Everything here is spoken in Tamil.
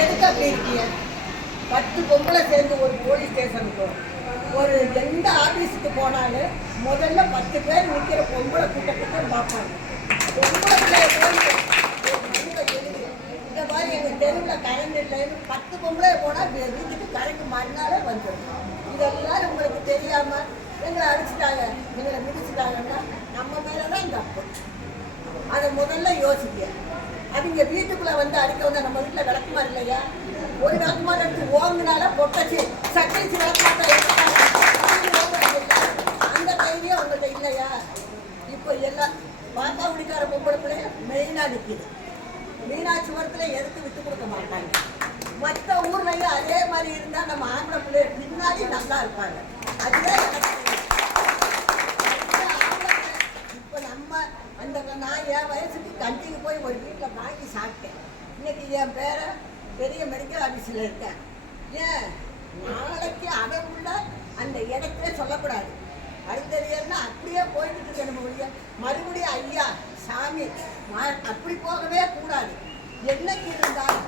எதுக்கு அப்படி இருக்கீங்க? 10 பொம்பளை சேர்ந்து ஒரு போலீஸ் ஸ்டேஷனுக்கு ஒரு எந்த ஆபீஸுக்கு போனாலும் முதல்ல 10 பேர் நிற்கிற பொம்பளை கூட்டத்தை பார்ப்பாங்க. பொம்பளை பிள்ளைய போய் இந்த மாதிரி எங்கள் தெருவில் கரண்ட் இல்லைன்னு 10 பொம்பளை போனால் வீட்டுக்கு கரண்ட் மறுநாளே வந்துடும். இதெல்லாம் உங்களுக்கு தெரியாமல் எங்களை அடிச்சுட்டாங்க, எங்களை மிதிச்சுட்டாங்கன்னா நம்ம மேலே தான் தப்பு. அதை முதல்ல யோசிக்க. அவங்க வீட்டுக்குள்ளே வந்து அடிக்க வந்தால் நம்ம வீட்டில் விளக்குமாறு இல்லையா? ஒரு விளக்குமாறு எடுத்து ஓங்குனால பொட்டச்சு சட்டிச்சு விளக்குமாட்டா அந்த தைரியம் உங்கள்கிட்ட இல்லையா? இப்போ எல்லாம் பாப்பா குடிக்கார பொம்பளை பிள்ளைய மெயினாக நிற்கிது. மீனாட்சி மரத்தில் எதுக்கு விட்டு கொடுக்க மாட்டாங்க. மற்ற ஊர்லையும் அதே மாதிரி இருந்தால் நம்ம ஆம்பளை பிள்ளைய பின்னாடி நல்லா இருப்பாங்க. அதுதான் எனக்கு இப்போ நம்ம அந்த நான் என் வயசுக்கு கண்டிக்கு போய் ஒரு வீட்டில் வாங்கி சாப்பிட்டேன். இன்னைக்கு என் பேரை பெரிய மெடிக்கல் ஆஃபீஸில் இருக்கேன். ஏன் நாளைக்கு அவன் உள்ள அந்த இடத்துல சொல்லக்கூடாது. அடுத்தறியன்னா அப்படியே போயிட்டு இருக்கு நம்ம ஒழிய மறுபடியும் ஐயா சாமி அப்படி போகவே கூடாது. என்னைக்கு இருந்தாலும்